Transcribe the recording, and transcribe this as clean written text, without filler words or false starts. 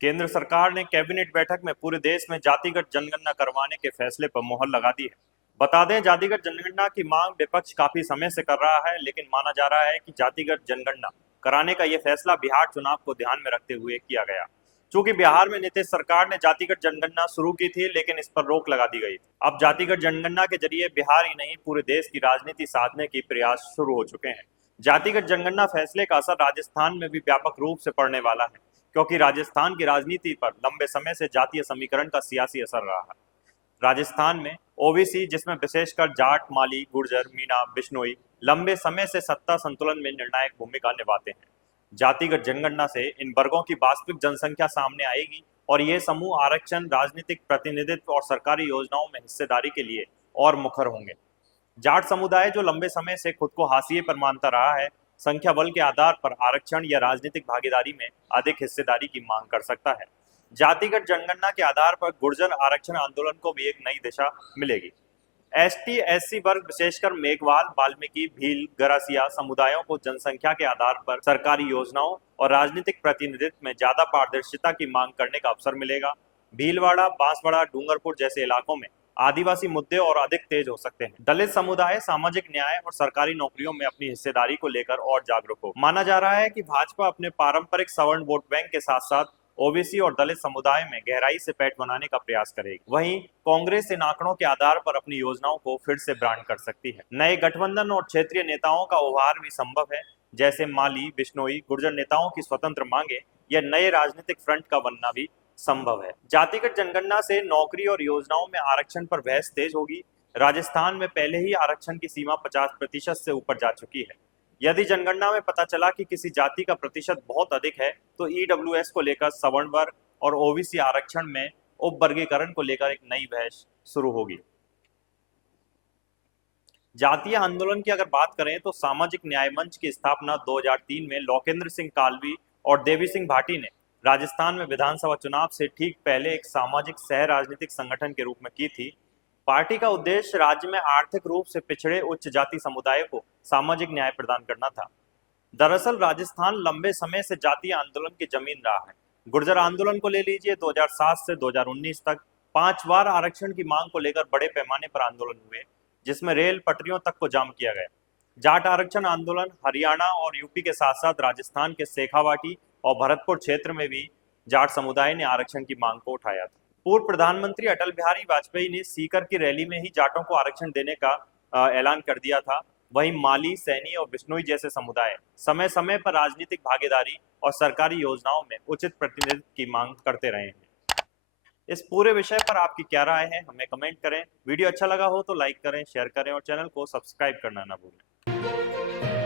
केंद्र सरकार ने कैबिनेट बैठक में पूरे देश में जातिगत जनगणना करवाने के फैसले पर मोहर लगा दी है। बता दें, जातिगत जनगणना की मांग विपक्ष काफी समय से कर रहा है, लेकिन माना जा रहा है कि जातिगत जनगणना कराने का यह फैसला बिहार चुनाव को ध्यान में रखते हुए किया गया। चूंकि बिहार में नीतीश सरकार ने जातिगत जनगणना शुरू की थी, लेकिन इस पर रोक लगा दी गई थी। अब जातिगत जनगणना के जरिए बिहार ही नहीं, पूरे देश की राजनीति साधने के प्रयास शुरू हो चुके हैं। जातिगत जनगणना फैसले का असर राजस्थान में भी व्यापक रूप से पड़ने वाला है, क्योंकि राजस्थान की राजनीति पर लंबे समय से जातीय समीकरण का सियासी असर रहा है। राजस्थान में ओबीसी, जिसमें विशेषकर जाट, माली, गुर्जर, मीणा, बिश्नोई, लंबे समय से सत्ता संतुलन में निर्णायक भूमिका निभाते हैं। जातिगत जनगणना से इन वर्गों की वास्तविक जनसंख्या सामने आएगी और ये समूह आरक्षण, राजनीतिक प्रतिनिधित्व और सरकारी योजनाओं में हिस्सेदारी के लिए और मुखर होंगे। जाट समुदाय, जो लंबे समय से खुद को हाशिए पर मानता रहा है, संख्या बल के आधार पर आरक्षण या राजनीतिक भागीदारी में अधिक हिस्सेदारी की मांग कर सकता है। जातिगत जनगणना के आधार पर गुर्जर आरक्षण आंदोलन को भी एक नई दिशा मिलेगी। एसटी एससी वर्ग, विशेषकर मेघवाल, वाल्मीकि, भील, गरासिया समुदायों को जनसंख्या के आधार पर सरकारी योजनाओं और राजनीतिक प्रतिनिधित्व में ज्यादा पारदर्शिता की मांग करने का अवसर मिलेगा। भीलवाड़ा, बांसवाड़ा, डूंगरपुर जैसे इलाकों में आदिवासी मुद्दे और अधिक तेज हो सकते हैं। दलित समुदाय सामाजिक न्याय और सरकारी नौकरियों में अपनी हिस्सेदारी को लेकर और जागरूक हो। माना जा रहा है कि भाजपा अपने पारंपरिक सवर्ण वोट बैंक के साथ साथ ओबीसी और दलित समुदाय में गहराई से पैठ बनाने का प्रयास करेगी। वहीं कांग्रेस इन आंकड़ों के आधार पर अपनी योजनाओं को फिर से ब्रांड कर सकती है। नए गठबंधन और क्षेत्रीय नेताओं का उभार भी संभव है, जैसे माली, बिश्नोई, गुर्जर नेताओं की स्वतंत्र मांगे या नए राजनीतिक फ्रंट का बनना भी संभव है। जातिगत जनगणना से नौकरी और योजनाओं में आरक्षण पर बहस तेज होगी। राजस्थान में पहले ही आरक्षण की सीमा 50% से ऊपर जा चुकी है। यदि जनगणना में पता चला कि किसी जाति का प्रतिशत बहुत अधिक है, तो ईडब्ल्यूएस को लेकर सवर्ण वर्ग और ओबीसी आरक्षण में उप वर्गीकरण को लेकर एक नई बहस शुरू होगी। जातीय आंदोलन की अगर बात करें तो सामाजिक न्याय मंच की स्थापना 2003 में लौकेंद्र सिंह कालवी और देवी सिंह भाटी ने राजस्थान में विधानसभा चुनाव से ठीक पहले एक सामाजिक सह राजनीतिक संगठन के रूप में की थी। पार्टी का उद्देश्य राज्य में आर्थिक रूप से पिछड़े उच्च जाति समुदाय को सामाजिक न्याय प्रदान करना था। दरअसल राजस्थान लंबे समय से जातीय आंदोलन की जमीन रहा है। गुर्जर आंदोलन को ले लीजिए, 2007 से 2019 तक 5 बार आरक्षण की मांग को लेकर बड़े पैमाने पर आंदोलन हुए, जिसमें रेल पटरियों तक को जाम किया गया। जाट आरक्षण आंदोलन हरियाणा और यूपी के साथ साथ राजस्थान के शेखावाटी और भरतपुर क्षेत्र में भी जाट समुदाय ने आरक्षण की मांग को उठाया था। पूर्व प्रधानमंत्री अटल बिहारी वाजपेयी ने सीकर की रैली में ही जाटों को आरक्षण देने का ऐलान कर दिया था। वहीं माली, सैनी और बिश्नोई जैसे समुदाय समय समय पर राजनीतिक भागीदारी और सरकारी योजनाओं में उचित प्रतिनिधित्व की मांग करते रहे हैं। इस पूरे विषय पर आपकी क्या राय है, हमें कमेंट करें। वीडियो अच्छा लगा हो तो लाइक करें, शेयर करें और चैनल को सब्सक्राइब करना ना भूलें।